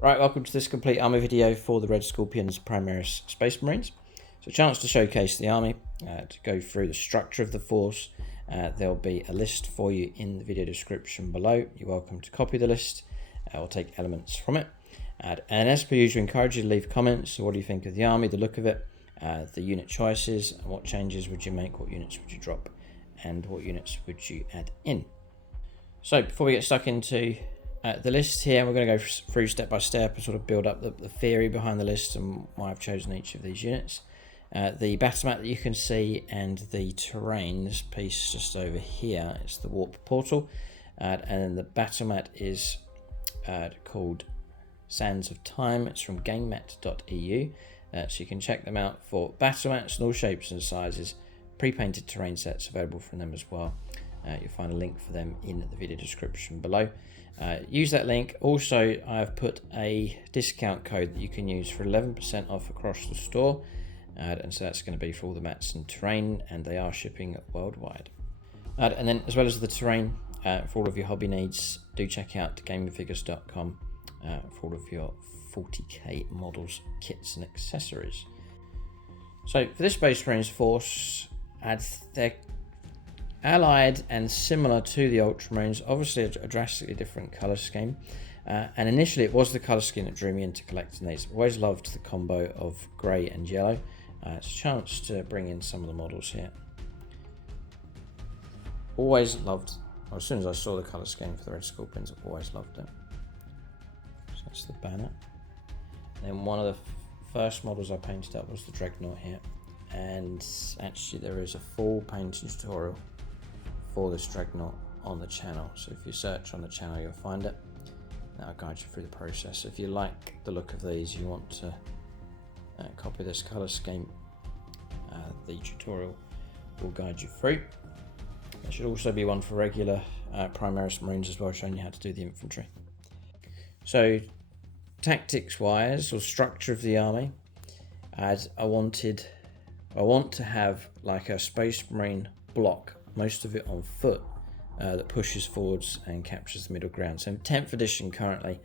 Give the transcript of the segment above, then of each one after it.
Right, welcome to this complete army video for the Red Scorpions Primaris Space Marines. So a chance to showcase the army, to go through the structure of the force. There'll be a list for you in the video description below. You're welcome to copy the list or take elements from it. And as per usual, encourage you to leave comments. So what do you think of the army, the look of it, the unit choices, and what changes would you make, what units would you drop, and what units would you add in. So before we get stuck into the list here, we're going to go through step by step and sort of build up the theory behind the list and why I've chosen each of these units. The battle map that you can see and the terrain, this piece just over here, it's the warp portal, and then the battle mat is called Sands of Time. It's from gamemat.eu, so you can check them out for battle mats in all shapes and sizes, pre-painted terrain sets available from them as well. You'll find a link for them in the video description below. Use that link. Also, I've put a discount code that you can use for 11% off across the store, and so that's going to be for all the mats and terrain, and they are shipping worldwide. And then, as well as the terrain, for all of your hobby needs, do check out gamingfigures.com for all of your 40k models, kits, and accessories. So for this Space Marines force, they're allied and similar to the Ultramarines, obviously a drastically different colour scheme. And initially it was the colour scheme that drew me into collecting these. I've always loved the combo of grey and yellow. It's a chance to bring in some of the models here. Always loved, well, as soon as I saw the colour scheme for the Red Scorpions, I've always loved it. So that's the banner. And then one of the first models I painted up was the Dreadnought here. And actually there is a full painting tutorial for this Dreadnought on the channel, so if you search on the channel you'll find it. That'll guide you through the process. If you like the look of these, you want to copy this colour scheme, the tutorial will guide you through. There should also be one for regular Primaris Marines as well, showing you how to do the infantry. So tactics wise, or structure of the army, I want to have like a Space Marine block, most of it on foot, that pushes forwards and captures the middle ground. So in 10th edition currently,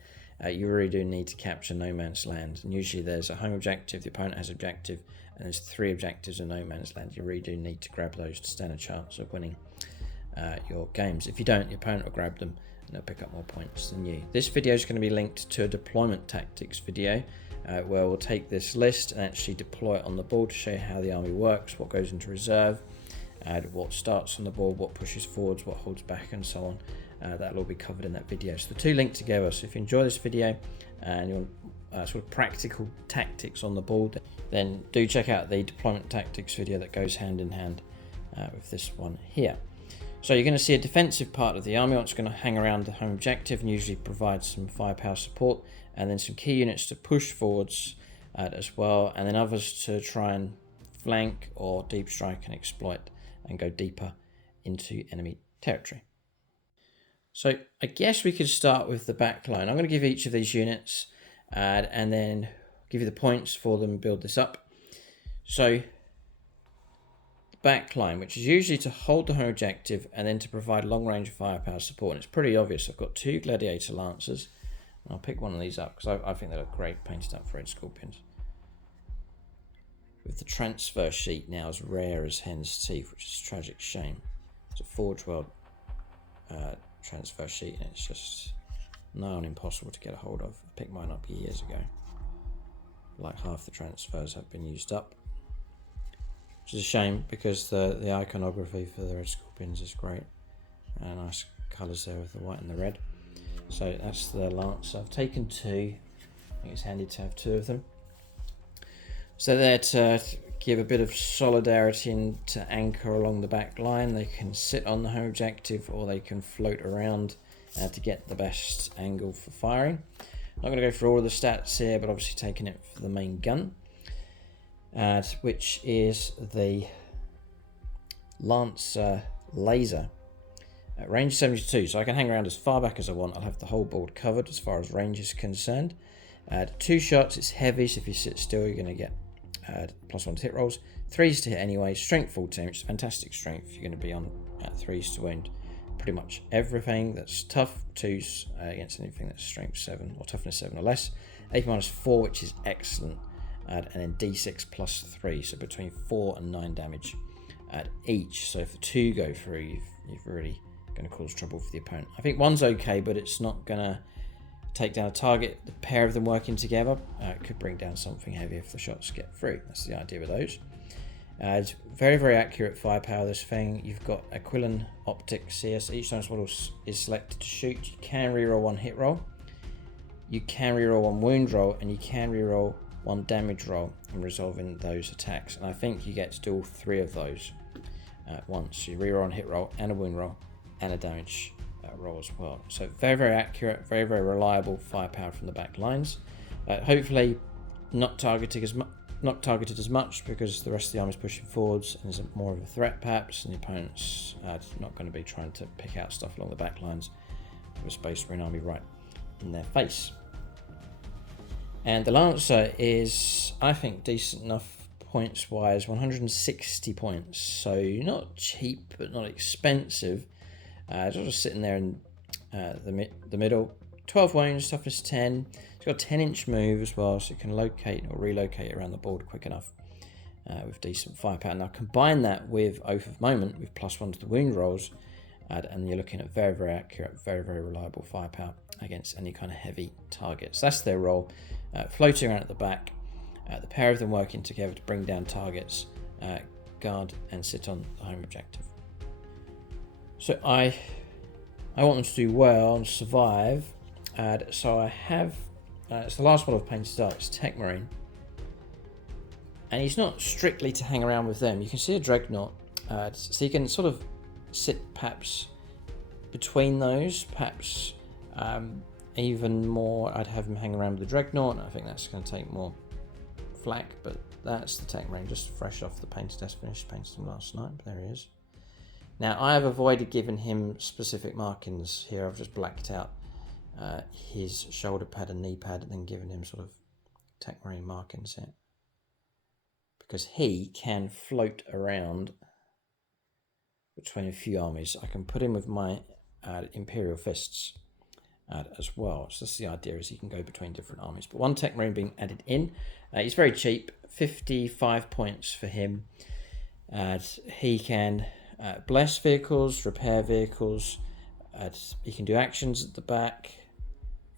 you really do need to capture no man's land, and usually there's a home objective, the opponent has objective, and there's 3 objectives in no man's land. You really do need to grab those to stand a chance of winning your games. If you don't, your opponent will grab them and they'll pick up more points than you. This video is going to be linked to a deployment tactics video, where we'll take this list and actually deploy it on the board to show you how the army works, what goes into reserve, what starts on the board, what pushes forwards, what holds back, and so on. That'll all be covered in that video. So the two link together. So if you enjoy this video and you want sort of practical tactics on the board, then do check out the deployment tactics video that goes hand in hand with this one here. So you're going to see a defensive part of the army. It's going to hang around the home objective and usually provide some firepower support, and then some key units to push forwards as well, and then others to try and flank or deep strike and exploit and go deeper into enemy territory. So I guess we could start with the back line. I'm going to give each of these units and then give you the points for them and build this up. So back line, which is usually to hold the home objective and then to provide long range firepower support. And it's pretty obvious. I've got 2 Gladiator Lancers. I'll pick one of these up because I think they look great painted up for Red Scorpions. With the transfer sheet now as rare as hen's teeth, which is a tragic shame. It's a Forge World transfer sheet, and it's just nigh on impossible to get a hold of. I picked mine up years ago. Like half the transfers have been used up, which is a shame because the iconography for the Red Scorpions is great. Nice colours there with the white and the red. So that's the Lancer. I've taken 2. I think it's handy to have 2 of them. So they're to give a bit of solidarity and to anchor along the back line. They can sit on the home objective or they can float around to get the best angle for firing. I'm not going to go through all of the stats here, but obviously taking it for the main gun, which is the Lancer Laser. At range 72, so I can hang around as far back as I want. I'll have the whole board covered as far as range is concerned. 2 shots, it's heavy, so if you sit still you're going to get +1 to hit rolls. 3s to hit anyway. Strength 14, which is fantastic strength. You're going to be on 3s to wound. pretty much everything that's tough 2s against anything that's strength 7 or toughness 7 or less. AP -4, which is excellent, and then D6 +3, so between 4 and 9 damage at each. So if the 2 go through, you've really going to cause trouble for the opponent. I think 1's okay, but it's not going to take down a target. The pair of them working together could bring down something heavy if the shots get through. That's the idea with those. It's very, very accurate firepower, this thing. You've got Aquilon Optic CS. Each time this model is selected to shoot, you can reroll 1 hit roll, you can reroll 1 wound roll, and you can reroll 1 damage roll in resolving those attacks. And I think you get to do all 3 of those at once. You reroll 1 hit roll and a wound roll and a damage roll as well. So very, very accurate, very, very reliable firepower from the back lines. Hopefully not targeted as much because the rest of the army is pushing forwards and is more of a threat perhaps, and the opponent's not going to be trying to pick out stuff along the back lines with a Space Marine army right in their face. And the Lancer is, I think, decent enough points wise, 160 points, so not cheap but not expensive. Just sitting there in the middle. 12 wounds, toughness 10. It's got a 10-inch move as well, so you can locate or relocate around the board quick enough with decent firepower. Now combine that with Oath of Moment with +1 to the wound rolls, and you're looking at very, very accurate, very, very reliable firepower against any kind of heavy targets. That's their role, floating around at the back, the pair of them working together to bring down targets, guard and sit on the home objective. So I want them to do well and survive. So I have, it's the last one I've painted up, it's Techmarine. And he's not strictly to hang around with them. You can see a Dreadnought, so you can sort of sit perhaps between those, perhaps even more. I'd have him hang around with the Dreadnought. I think that's going to take more flack, but that's the Techmarine, just fresh off the painted test finish, painted him last night, but there he is. Now, I have avoided giving him specific markings here. I've just blacked out his shoulder pad and knee pad and then given him sort of Techmarine markings here. Because he can float around between a few armies. I can put him with my Imperial Fists as well. So that's the idea, is he can go between different armies. But 1 Techmarine being added in. He's very cheap, 55 points for him. He can bless vehicles, repair vehicles. He can do actions at the back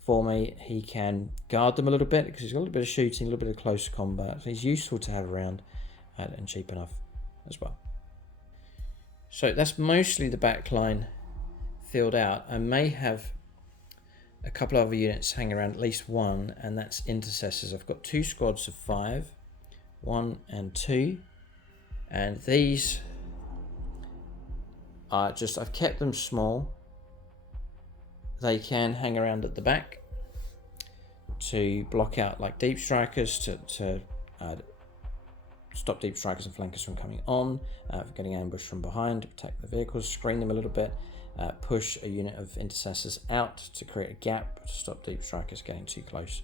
for me. He can guard them a little bit because he's got a little bit of shooting, a little bit of close combat. So he's useful to have around and cheap enough as well. So that's mostly the back line filled out. I may have a couple of other units hanging around, at least one, and that's Intercessors. I've got 2 squads of 5, 1 and 2, and these are just, I've kept them small. They can hang around at the back to block out like deep strikers, to stop deep strikers and flankers from coming on, getting ambushed from behind, to protect the vehicles, screen them a little bit, push a unit of Intercessors out to create a gap to stop deep strikers getting too close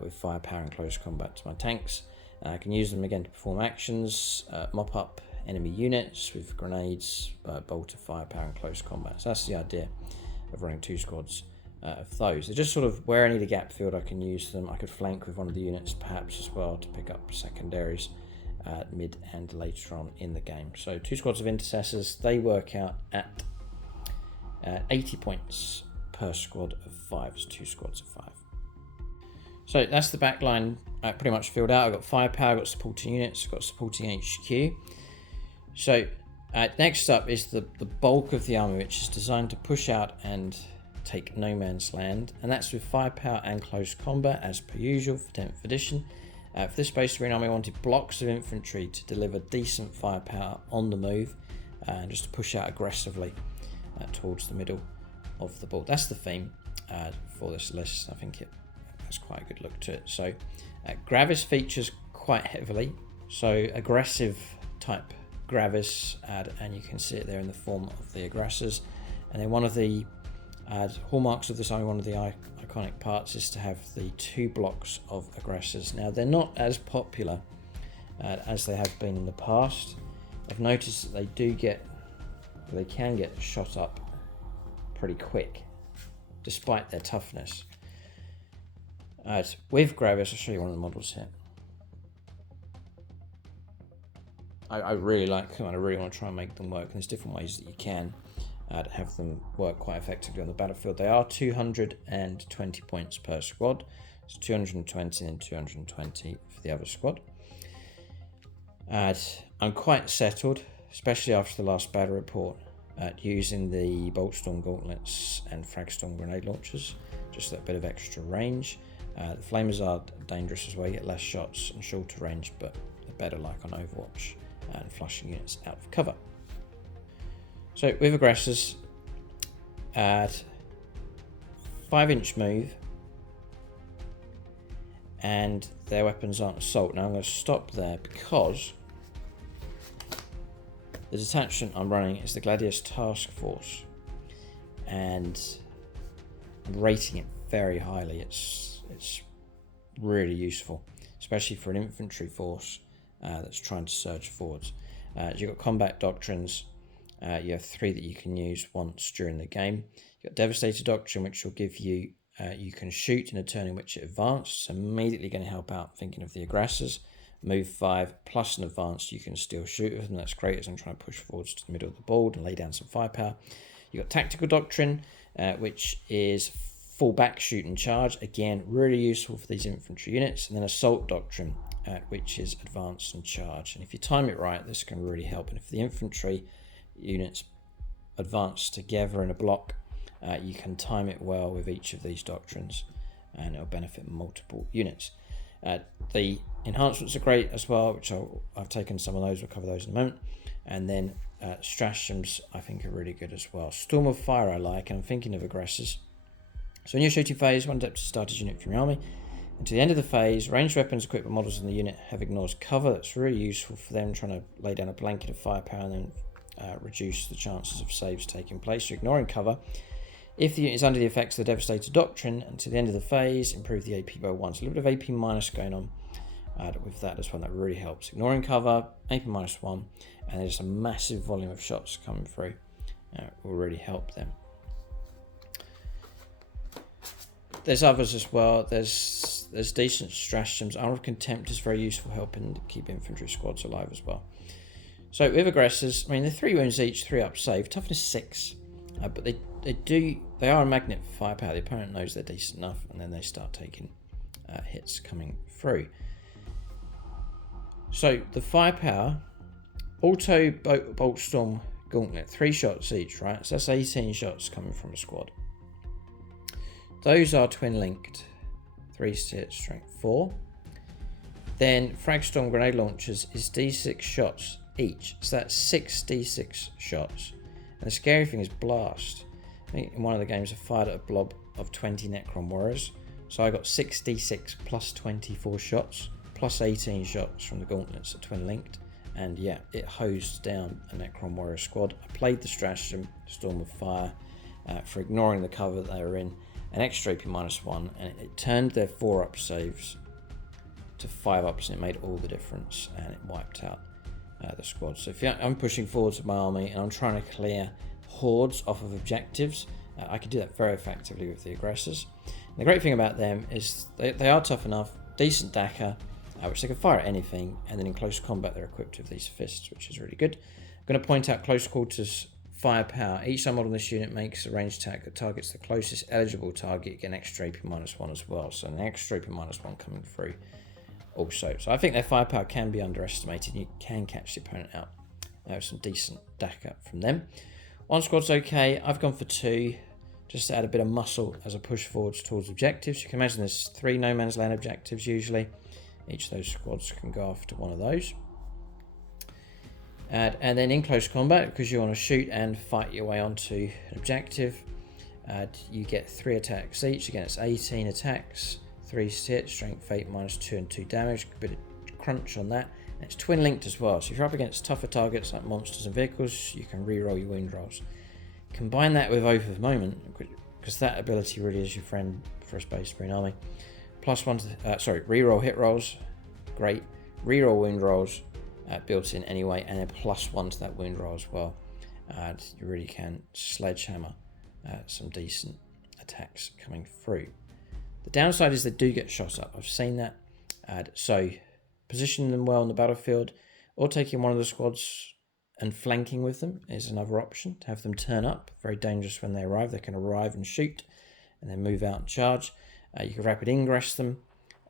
with firepower and close combat to my tanks. I can use them again to perform actions, mop up enemy units with grenades, bolt of firepower and close combat. So that's the idea of running 2 squads of those. They're just sort of where I need a gap filled, I can use them. I could flank with one of the units perhaps as well to pick up secondaries mid and later on in the game. So 2 squads of Intercessors, they work out at 80 points per squad of 5. It's 2 squads of 5. So that's the back line pretty much filled out. I've got firepower, I've got supporting units, I've got supporting HQ. So next up is the bulk of the army, which is designed to push out and take no man's land, and that's with firepower and close combat as per usual for 10th edition. For this Space Marine army, I wanted blocks of infantry to deliver decent firepower on the move and just to push out aggressively towards the middle of the board. That's the theme for this list. I think it has quite a good look to it. So Gravis features quite heavily, so aggressive type Gravis, and you can see it there in the form of the Aggressors. And then one of the hallmarks of this army, one of the iconic parts, is to have the 2 blocks of Aggressors. Now they're not as popular as they have been in the past. I've noticed that they can get shot up pretty quick, despite their toughness. With Gravis, I'll show you one of the models here. I really like them, and I really want to try and make them work. And there's different ways that you can have them work quite effectively on the battlefield. They are 220 points per squad. It's 220 and 220 for the other squad. I'm quite settled, especially after the last battle report, using the Boltstorm gauntlets and Fragstorm grenade launchers. Just that bit of extra range. The flamers are dangerous as well. You get less shots and shorter range, but they're better like on Overwatch and flushing units out of cover. So with Aggressors, at 5-inch move, and their weapons aren't assault. Now I'm going to stop there because the detachment I'm running is the Gladiator Task Force, and I'm rating it very highly. It's really useful, especially for an infantry force that's trying to surge forwards. You've got combat doctrines. You have 3 that you can use once during the game. You've got Devastator Doctrine, which will give you you can shoot in a turn in which it advanced. So immediately going to help out thinking of the Aggressors. Move 5 plus an advanced, you can still shoot with them. That's great as I'm trying to push forwards to the middle of the board and lay down some firepower. You've got Tactical Doctrine, which is full back shoot and charge. Again, really useful for these infantry units. And then Assault Doctrine, which is advance and charge. And if you time it right, this can really help. And if the infantry units advance together in a block, you can time it well with each of these doctrines, and it'll benefit multiple units. The enhancements are great as well, which I've taken some of those. We'll cover those in a moment. And then stratagems I think are really good as well. Storm of Fire I like, and I'm thinking of Aggressors. So in your shooting phase, one Adeptus starters unit from your army. And to the end of the phase, ranged weapons equipped with models in the unit have ignores cover. That's really useful for them trying to lay down a blanket of firepower and then reduce the chances of saves taking place. So ignoring cover. If the unit is under the effects of the Devastator Doctrine, and to the end of the phase, improve the AP by 1. So a little bit of AP minus going on with that as well. That really helps. Ignoring cover, AP minus 1, and there's a massive volume of shots coming through. Will really help them. There's others as well. There's decent stratagems. Armour of Contempt is very useful, helping keep infantry squads alive as well. So with Aggressors, I mean, they're 3 wounds each, 3 up save, toughness 6, but they are a magnet for firepower. The opponent knows they're decent enough, and then they start taking hits coming through. So the firepower, auto Boltstorm Gauntlet, 3 shots each, right? So that's 18 shots coming from a squad. Those are twin linked, 3 hit strength 4. Then Fragstorm grenade launchers is d6 shots each, so that's 6 d6 shots. And the scary thing is blast. I think in one of the games I fired at a blob of 20 Necron Warriors, so I got 6d6 plus 24 shots, plus 18 shots from the gauntlets at twin linked, and yeah, it hosed down a Necron Warrior squad. I played the stratagem, Storm of Fire, for ignoring the cover that they were in, an extra AP minus 1, and it turned their 4 up saves to 5 ups, and it made all the difference, and it wiped out the squad. So if I'm pushing forwards with my army and I'm trying to clear hordes off of objectives, I can do that very effectively with the Aggressors. And the great thing about them is they are tough enough, decent DACA, which they can fire at anything, and then in close combat they're equipped with these fists, which is really good. I'm going to point out close quarters firepower. Each submodel in this unit makes a ranged attack that targets the closest eligible target, get an extra AP minus 1 as well, so an extra AP minus 1 coming through also. So I think their firepower can be underestimated. You can catch the opponent out. There was some decent DACA from them. One squad's okay. I've gone for 2, just to add a bit of muscle as I push forwards towards objectives. You can imagine there's 3 no man's land objectives usually. Each of those squads can go after one of those. And then in close combat, because you want to shoot and fight your way onto an objective, you get 3 attacks each. Again, it's 18 attacks, 3 hit, strength 8, minus 2 and 2 damage. A bit of crunch on that. And it's twin linked as well, so if you're up against tougher targets like monsters and vehicles, you can re-roll your wound rolls. Combine that with Oath of Moment, because that ability really is your friend for a Space Marine army. +1 to re-roll hit rolls, great. Re-roll wound rolls, built in anyway, and then +1 to that wound roll as well. You really can sledgehammer some decent attacks coming through. The downside is they do get shot up. I've seen that. So positioning them well on the battlefield, or taking one of the squads and flanking with them is another option. To have them turn up, very dangerous when they arrive. They can arrive and shoot, and then move out and charge. You can rapid ingress them,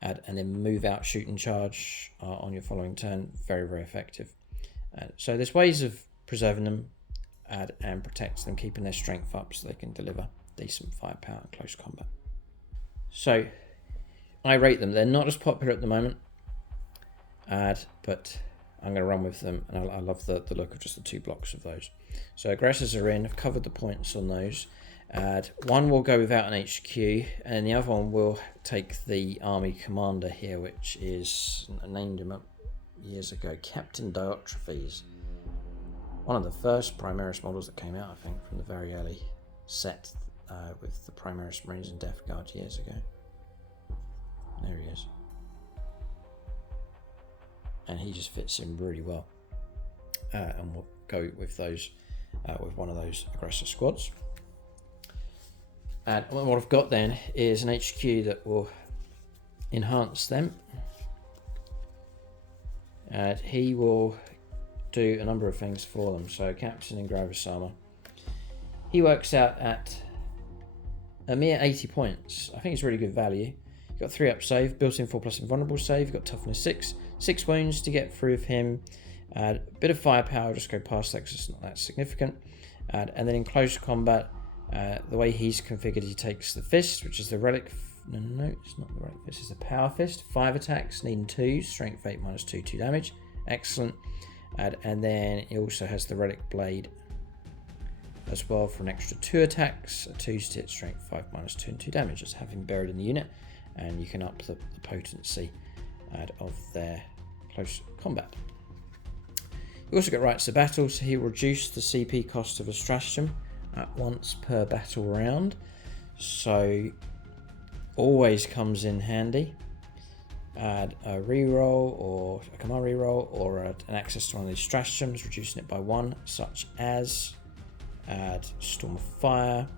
and then move out, shoot and charge on your following turn. Very, very effective. So there's ways of preserving them and protecting them, keeping their strength up so they can deliver decent firepower in close combat. So I rate them. They're not as popular at the moment, but I'm going to run with them, and I love the look of just the 2 blocks of those. So Aggressors are in. I've covered the points on those. One will go without an HQ, and the other one will take the army commander here, which is, I named him up years ago, Captain Diotrephes. One of the first Primaris models that came out, I think, from the very early set with the Primaris Marines and Death Guard years ago. There he is. And he just fits in really well. And we'll go with those, with one of those Aggressor squads. And what I've got then is an HQ that will enhance them. And he will do a number of things for them. So Captain in Gravis Armour. He works out at a mere 80 points. I think it's really good value. You've got 3 up save, built-in 4+ invulnerable save. You've got toughness 6. 6 wounds to get through of him. A bit of firepower, just go past that because it's not that significant. And then in close combat, the way he's configured, he takes the fist, which is the relic. No, it's not the relic fist, it's the power fist. 5 attacks, needing 2, strength 8 -2, 2 damage. Excellent. And then he also has the relic blade as well for an extra 2 attacks, a 2-hit, strength 5 -2 and 2 damage. Just have him buried in the unit, and you can up the potency of their close combat. You also get rights to battle, so he will reduce the CP cost of a stratagem once per battle round, so always comes in handy. Add a reroll or a command reroll, or an access to one of these stratagems, reducing it by 1, such as add Storm of Fire,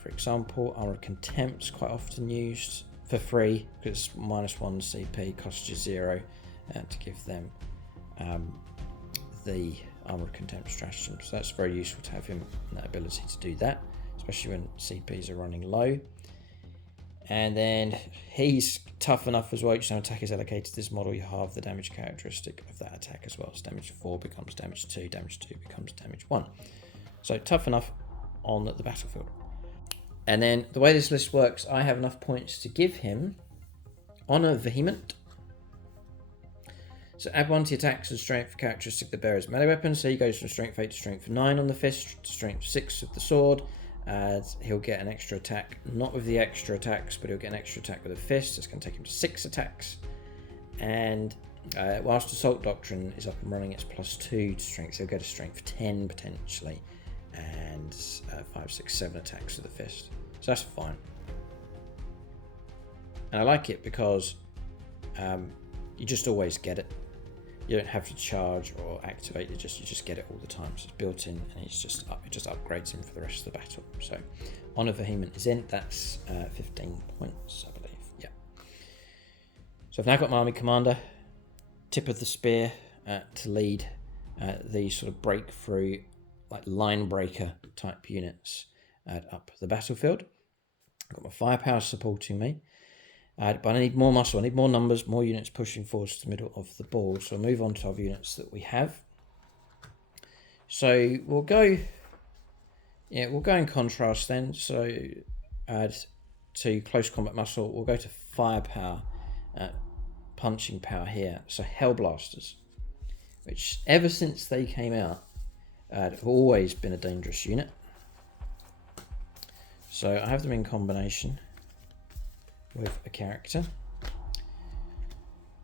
for example. Armour of Contempt is quite often used for free because it's -1 CP, costs you 0, to give them the Armour of Contempt stratagem. So that's very useful to have him and that ability to do that, especially when CPs are running low. And then he's tough enough as well. Each time attack is allocated to this model, you halve the damage characteristic of that attack as well. So damage 4 becomes damage 2, damage 2 becomes damage 1. So tough enough on the battlefield. And then the way this list works, I have enough points to give him Honor Vehement. So add 1 to the attacks and strength characteristic of the bearer's melee weapon. So he goes from strength 8 to strength 9 on the fist, to strength 6 with the sword. He'll get an extra attack, not with the extra attacks, but he'll get an extra attack with a fist. It's going to take him to 6 attacks. And whilst Assault Doctrine is up and running, it's +2 to strength. So he'll get a strength 10 potentially, and 5, 6, 7 attacks with the fist. So that's fine. And I like it because you just always get it. You don't have to charge or activate. You just get it all the time. So it's built in, and it just upgrades him for the rest of the battle. So Honor Vehement is in. That's 15 points, I believe. Yeah. So I've now got my army commander, tip of the spear, to lead these sort of breakthrough, like line breaker type units up the battlefield. I've got my firepower supporting me. But I need more muscle, I need more numbers, more units pushing forwards to the middle of the board. So I'll move on to other units that we have. So we'll go in contrast then. So add to close combat muscle, we'll go to firepower, punching power here. So Hellblasters, which ever since they came out, have always been a dangerous unit. So I have them in combination with a character.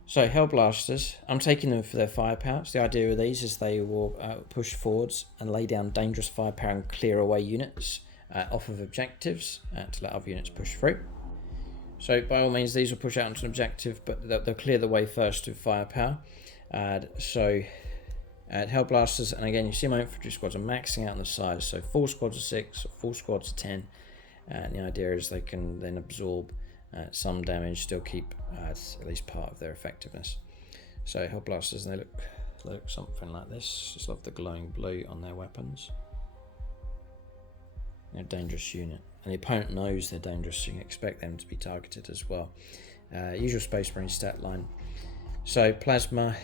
So Hellblasters, I'm taking them for their firepower. So the idea of these is they will push forwards and lay down dangerous firepower and clear away units off of objectives to let other units push through. So by all means, these will push out onto an objective, but they'll clear the way first with firepower. So Hellblasters, and again, you see my infantry squads are maxing out on the size, so full squads are 6, or full squads are 10, and the idea is they can then absorb some damage, still keep at least part of their effectiveness. So Hellblasters, they look something like this. Just love the glowing blue on their weapons. They're a dangerous unit, and the opponent knows they're dangerous, so you can expect them to be targeted as well. Usual Space Marine stat line. So Plasma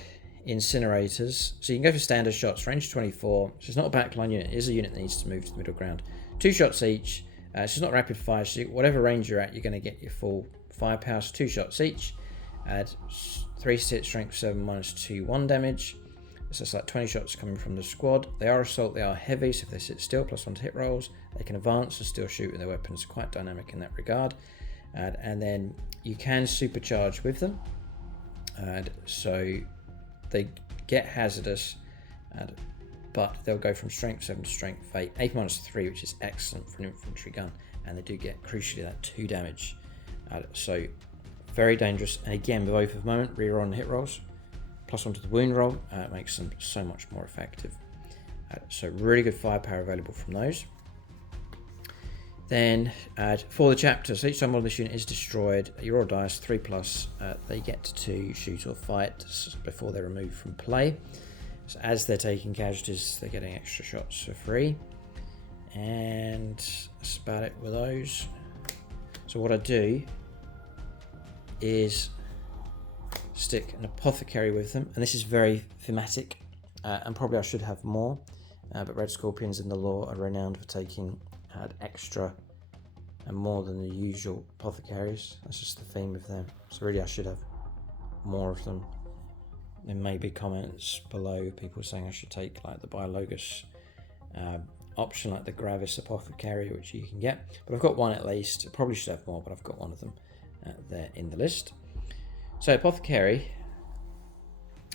Incinerators. So you can go for standard shots, range 24. So it's not a backline unit, it is a unit that needs to move to the middle ground. 2 shots each. So it's not rapid fire, so whatever range you're at, you're going to get your full firepower. So 2 shots each. Add 3 hit strength 7 minus 2 1 damage. So it's like 20 shots coming from the squad. They are assault, they are heavy, so if they sit still, +1 to hit rolls. They can advance and still shoot with their weapons. Quite dynamic in that regard. And then you can supercharge with them. So they get hazardous, but they'll go from strength 7 to strength 8. 8 minus 3, which is excellent for an infantry gun. And they do get, crucially, that 2 damage. So very dangerous. And again, with Oath of Moment, reroll on hit rolls. +1 to the wound roll, makes them so much more effective. So really good firepower available from those. Then for the chapters, each time one of this unit is destroyed, you roll dice 3+, they get to shoot or fight before they're removed from play. So as they're taking casualties, they're getting extra shots for free. And that's about it with those. So what I do is stick an Apothecary with them, and this is very thematic, and probably I should have more, but Red Scorpions in the lore are renowned for taking extra and more than the usual Apothecaries. That's just the theme of them, so really I should have more of them. There may be comments below, people saying I should take like the Biologus option, like the Gravis Apothecary, which you can get, but I've got one at least. I probably should have more, but I've got one of them there in the list. So Apothecary,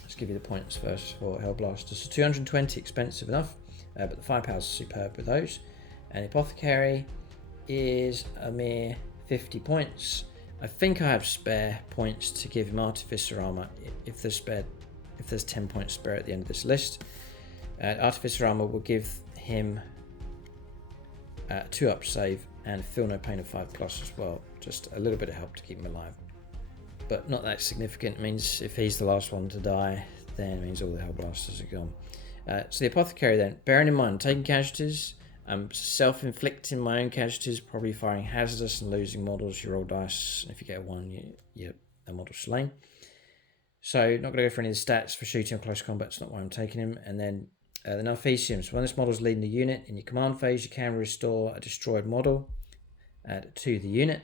let's give you the points first for Hellblasters. So 220, expensive enough, but the firepower is superb with those. And Apothecary is a mere 50 points. I think I have spare points to give him Artificer Armour if there's 10 points spare at the end of this list. Artificer Armour will give him 2 up save and Feel No Pain of 5+ as well. Just a little bit of help to keep him alive, but not that significant. It means if he's the last one to die, then it means all the Hellblasters are gone. So the Apothecary then, bearing in mind, taking casualties, self-inflicting my own casualties, probably firing hazardous and losing models. You roll dice, and if you get a 1, you're a model slain. So not going to go for any of the stats for shooting or close combat, it's not why I'm taking him. And then the Nalfecium, so when this model is leading the unit in your command phase, you can restore a destroyed model to the unit.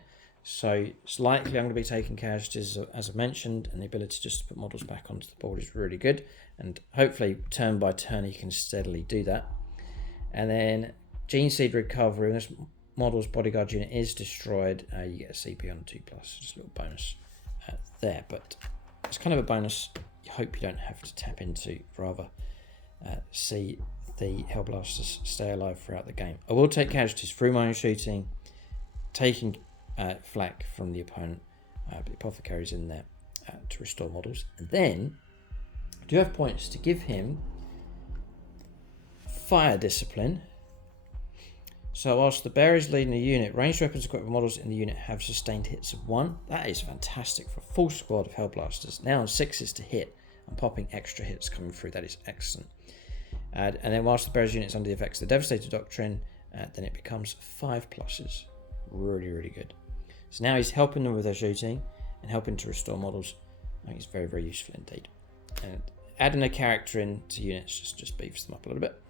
So it's likely I'm going to be taking casualties, as I mentioned, and the ability just to put models back onto the board is really good. And hopefully turn by turn you can steadily do that. And then Gene Seed Recovery, when this model's bodyguard unit is destroyed, you get a CP on 2+, just a little bonus there. But it's kind of a bonus you hope you don't have to tap into, rather see the Hellblasters stay alive throughout the game. I will take casualties through my own shooting, taking flak from the opponent, but the Apothecary's in there to restore models. And then I do have points to give him Fire Discipline. So whilst the bearer is leading the unit, ranged weapons equipped with models in the unit have sustained hits of 1. That is fantastic for a full squad of Hellblasters. Now on 6s to hit, I'm popping extra hits coming through. That is excellent. And then whilst the bearer's unit is under the effects of the Devastator Doctrine, then it becomes 5+. Really, really good. So now he's helping them with their shooting and helping to restore models. I think it's very, very useful indeed. And adding a character into units just beefs them up a little bit.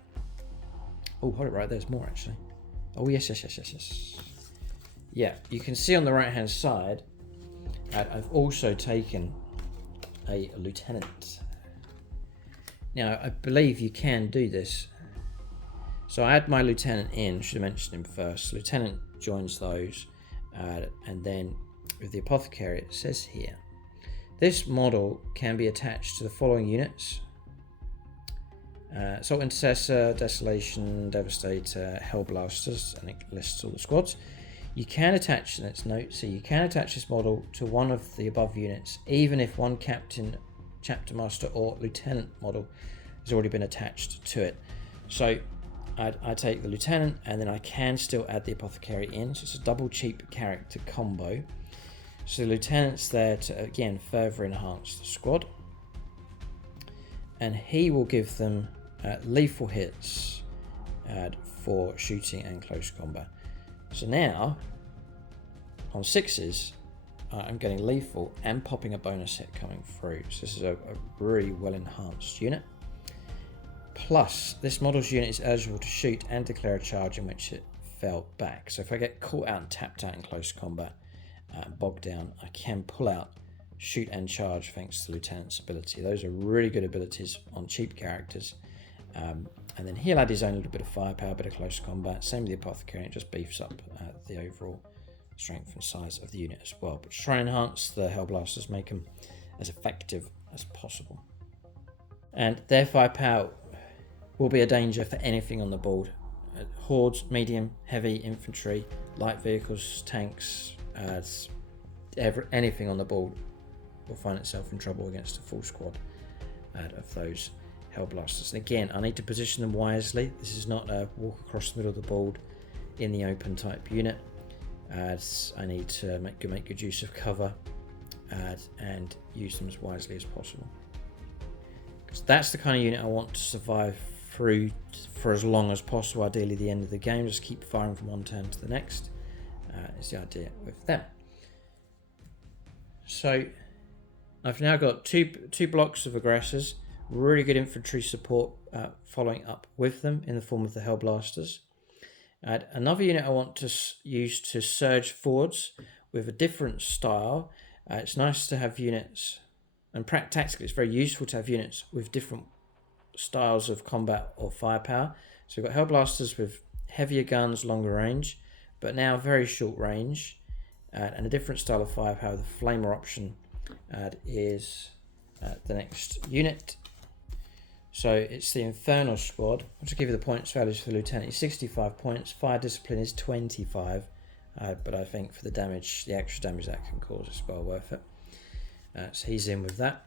Oh, hold it right, there's more actually. Oh, yes. Yeah, you can see on the right-hand side, I've also taken a lieutenant. Now, I believe you can do this. So I add my lieutenant in, should have mentioned him first. Lieutenant joins those, and then with the Apothecary, it says here, this model can be attached to the following units. Assault Intercessor, Desolation, Devastator, Hellblasters, and it lists all the squads. You can attach, and it's note, so you can attach this model to one of the above units, even if one captain, chapter master, or lieutenant model has already been attached to it. So I take the Lieutenant, and then I can still add the Apothecary in, so it's a double cheap character combo. So the Lieutenant's there to, again, further enhance the squad, and he will give them lethal hits for shooting and close combat. So now, on 6s, I'm getting lethal and popping a bonus hit coming through. So this is a really well enhanced unit. Plus, this model's unit is eligible to shoot and declare a charge in which it fell back. So if I get caught out and tapped out in close combat, bogged down, I can pull out, shoot and charge thanks to Lieutenant's ability. Those are really good abilities on cheap characters. And then he'll add his own little bit of firepower, a bit of close combat. Same with the Apothecary, it just beefs up the overall strength and size of the unit as well. But to try and enhance the Hellblasters, make them as effective as possible. And their firepower will be a danger for anything on the board. Hordes, medium, heavy infantry, light vehicles, tanks, anything on the board will find itself in trouble against a full squad of those Hellblasters. And again, I need to position them wisely. This is not a walk across the middle of the board in the open type unit. I need to make good use of cover and use them as wisely as possible. Because that's the kind of unit I want to survive through for as long as possible, ideally the end of the game. Just keep firing from one turn to the next is the idea with them. So I've now got two blocks of Aggressors, really good infantry support following up with them in the form of the Hellblasters. Another unit I want to use to surge forwards with a different style. It's nice to have units, and tactically it's very useful to have units with different styles of combat or firepower. So we've got Hellblasters with heavier guns, longer range, but now very short range, and a different style of firepower. The Flamer option is the next unit. So it's the Infernos Squad. I'll just give you the points values for the Lieutenant. He's 65 points, fire discipline is 25, but I think for the damage, the extra damage that can cause, it's well worth it. So he's in with that.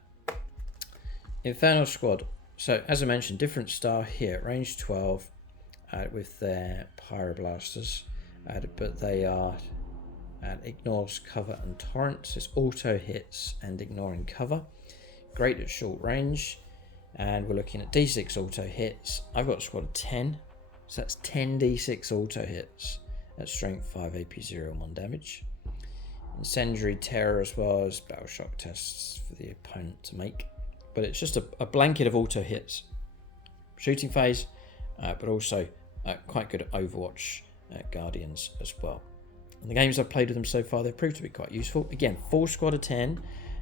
Infernos Squad. So as I mentioned, different style here, range 12 with their Pyroblasters, but they are ignores cover and torrents. It's auto hits and ignoring cover. Great at short range, and we're looking at D6 auto hits. I've got a squad of 10, so that's 10 D6 auto hits at strength 5, AP 0 and 1 damage. Incendiary terror as well as battle shock tests for the opponent to make. But it's just a blanket of auto hits. Shooting phase, but also quite good at Overwatch Guardians as well. And the games I've played with them so far, they've proved to be quite useful. Again, full squad of 10.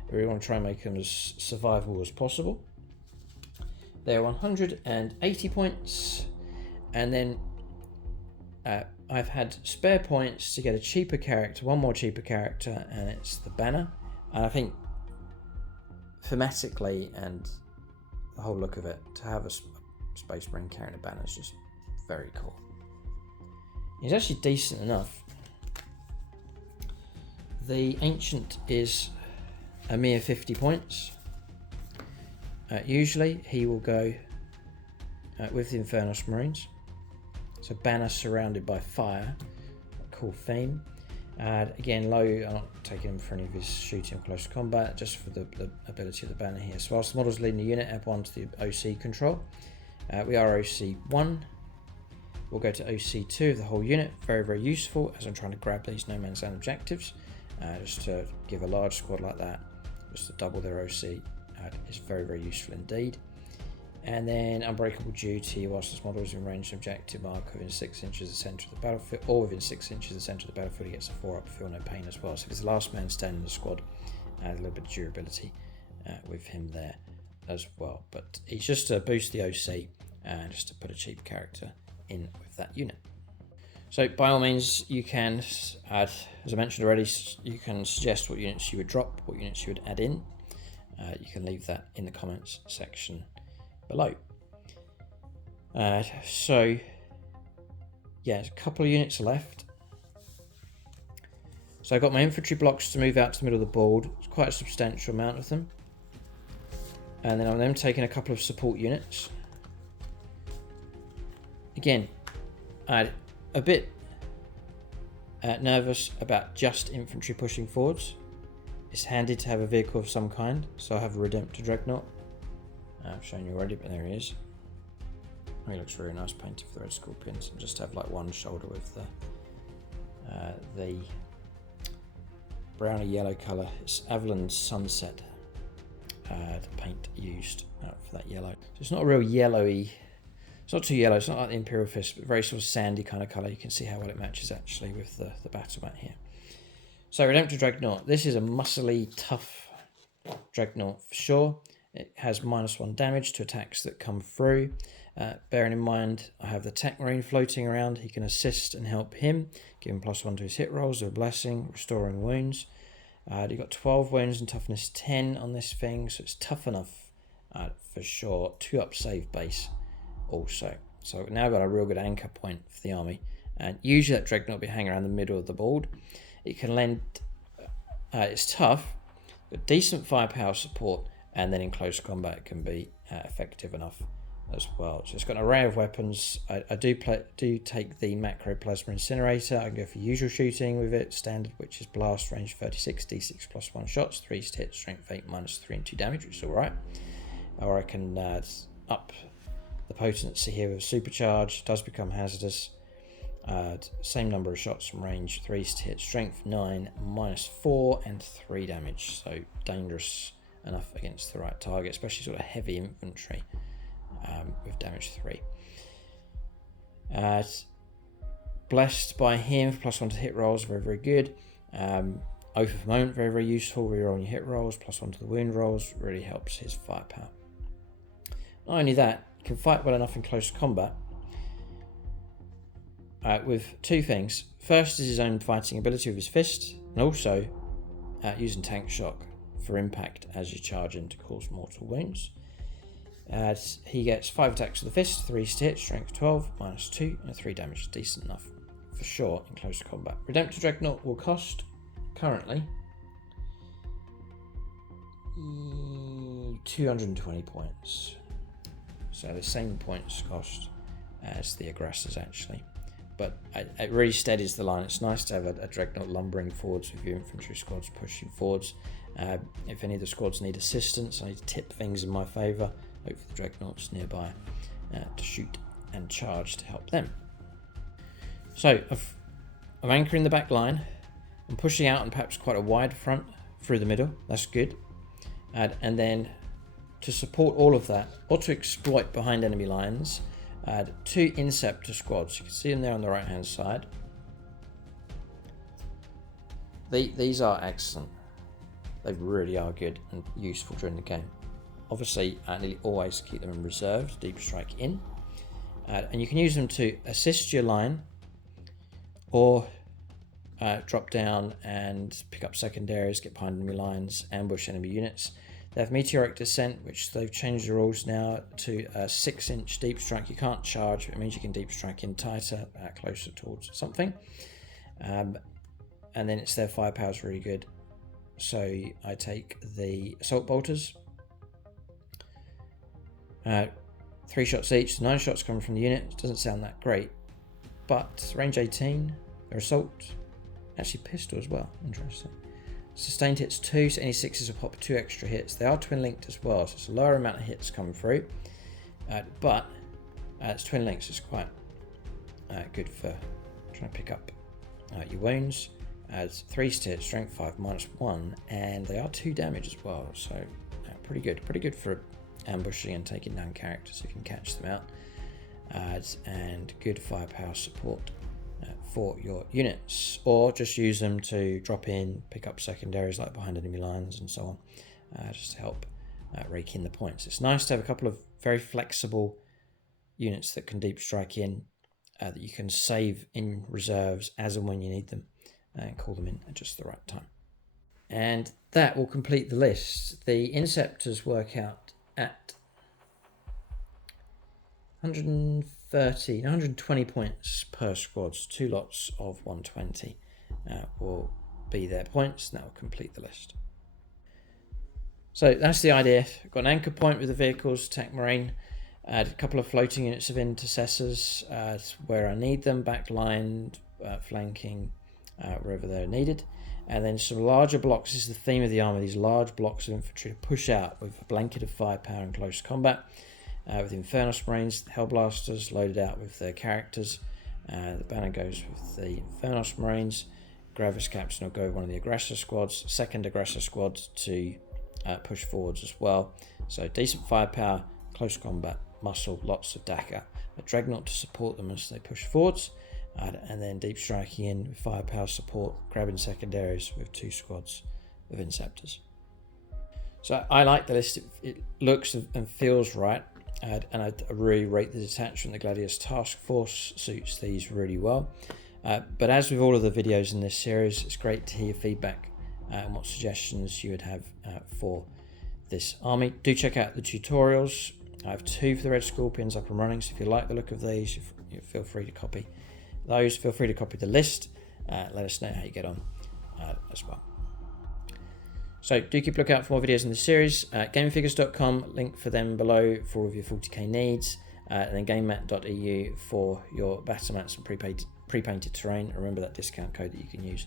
We really want to try and make them as survivable as possible. They're 180 points. And then I've had spare points to get a cheaper character, one more cheaper character, and it's the Banner. And I think thematically and the whole look of it, to have a Space Marine carrying a banner is just very cool. He's actually decent enough. The Ancient is a mere 50 points. Usually he will go with the Infernos Marines. So banner surrounded by fire. Cool theme. Again, low, I'm not taking him for any of his shooting or close combat, just for the ability of the banner here. So whilst the model's leading the unit, add 1 to the OC control. We are OC 1. We'll go to OC 2 of the whole unit. Very, very useful as I'm trying to grab these no man's land objectives. Just to give a large squad like that, just to double their OC, is very, very useful indeed. And then Unbreakable Duty, whilst this model is in ranged objective mark within 6 inches of the centre of the battlefield, or within 6 inches of the centre of the battlefield, he gets a 4-up, feel no pain as well. So if it's the last man standing in the squad, a little bit of durability with him there as well. But it's just to boost the OC and just to put a cheap character in with that unit. So by all means, you can add, as I mentioned already, you can suggest what units you would drop, what units you would add in. You can leave that in the comments section below. So yeah, a couple of units left. So I've got my infantry blocks to move out to the middle of the board. It's quite a substantial amount of them. And then I'm taking a couple of support units. Again, a bit nervous about just infantry pushing forwards. It's handy to have a vehicle of some kind, so I have a Redemptor Dreadnought. I've shown you already, but there he is. He looks really nice painted for the red scorpions, and just have like one shoulder with the browny yellow colour. It's Avalon's Sunset, the paint used for that yellow. So it's not a real yellowy, it's not too yellow, it's not like the Imperial Fist, but very sort of sandy kind of colour. You can see how well it matches actually with the battle mat here. So Redemptor Dreadnought, this is a muscly, tough Dreadnought for sure. It has -1 damage to attacks that come through. Bearing in mind, I have the Techmarine floating around. He can assist and help him, give him +1 to his hit rolls, a blessing, restoring wounds. You've got 12 wounds and toughness 10 on this thing, so it's tough enough for sure. 2-up save base also. So we've now got a real good anchor point for the army. And usually that Dreadnought will be hanging around the middle of the board. It can lend, it's tough, but decent firepower support, and then in close combat it can be effective enough as well. So it's got an array of weapons. I do take the macro plasma incinerator. I can go for usual shooting with it, standard, which is blast, range 36, d6 +1 shots, 3 hit, strength 8, -3 and 2 damage, which is alright. Or I can up the potency here with supercharge, does become hazardous. Same number of shots from range, 3 hit, strength 9, -4 and 3 damage. So dangerous enough against the right target, especially sort of heavy infantry with damage 3. Blessed by him, +1 to hit rolls, very, very good. Oath of Moment, very, very useful. Reroll your hit rolls, +1 to the wound rolls, really helps his firepower. Not only that, he can fight well enough in close combat with 2 things. First is his own fighting ability with his fist, and also using tank shock for impact as you charge in to cause mortal wounds. He gets 5 attacks with the fist, 3 to hit, strength 12, -2 and 3 damage. Decent enough for sure in close combat. Redemptor Dreadnought will cost currently 220 points. So the same points cost as the Aggressors actually. But it really steadies the line. It's nice to have a Dreadnought lumbering forwards with your infantry squads pushing forwards. If any of the squads need assistance, I need to tip things in my favour. Hope for the Dreadnoughts nearby to shoot and charge to help them. So I'm anchoring the back line. I'm pushing out on perhaps quite a wide front through the middle. That's good. And then to support all of that, or to exploit behind enemy lines, 2 Inceptor squads. You can see them there on the right hand side. These are excellent. They really are good and useful during the game. Obviously, I nearly always keep them in reserve, deep strike in. And you can use them to assist your line, or drop down and pick up secondaries, get behind enemy lines, ambush enemy units. They have Meteoric Descent, which they've changed the rules now to a 6-inch deep strike. You can't charge, it means you can deep strike in tighter, closer towards something. And then it's their firepower is really good. So I take the Assault Bolters. 3 shots each, 9 shots coming from the unit. It doesn't sound that great, but range 18, their assault, actually pistol as well, interesting. Sustained hits 2, so any 6s will pop 2 extra hits. They are twin linked as well, so it's a lower amount of hits coming through, but it's twin linked, so it's quite good for trying to pick up your wounds. Adds 3 to hit, strength 5, -1, and they are 2 damage as well, so pretty good for ambushing and taking down characters if you can catch them out. And good firepower support for your units, or just use them to drop in, pick up secondaries like behind enemy lines and so on, just to help rake in the points. It's nice to have a couple of very flexible units that can deep strike in, that you can save in reserves as and when you need them, and call them in at just the right time. And that will complete the list. The Inceptors work out at 120 points per squad. So 2 lots of 120 will be their points, and that will complete the list. So that's the idea. I've got an anchor point with the vehicles, Techmarine. Add a couple of floating units of Intercessors where I need them, backlined, flanking, wherever they're needed. And then some larger blocks. This is the theme of the army, these large blocks of infantry to push out with a blanket of firepower in close combat. With Infernos Marines, the Hellblasters loaded out with their characters. The banner goes with the Infernos Marines. Gravis captain will go with one of the Aggressor squads, second Aggressor squad to push forwards as well. So decent firepower, close combat, muscle, lots of Dakar. A Dreadnought to support them as they push forwards. And then deep striking in with firepower support, grabbing secondaries with 2 squads of Inceptors. So I like the list, it looks and feels right, and I really rate the detachment. The Gladiator's Task Force suits these really well. But as with all of the videos in this series, it's great to hear feedback and what suggestions you would have for this army. Do check out the tutorials. I have 2 for the Red Scorpions up and running, so if you like the look of these, you feel free to copy those. Feel free to copy the list. Let us know how you get on as well. So do keep a lookout for more videos in this series. Gamingfigures.com, link for them below for all of your 40k needs. And then gamemat.eu for your battle mats and pre-painted terrain. Remember that discount code that you can use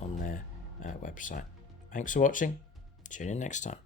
on their website. Thanks for watching. Tune in next time.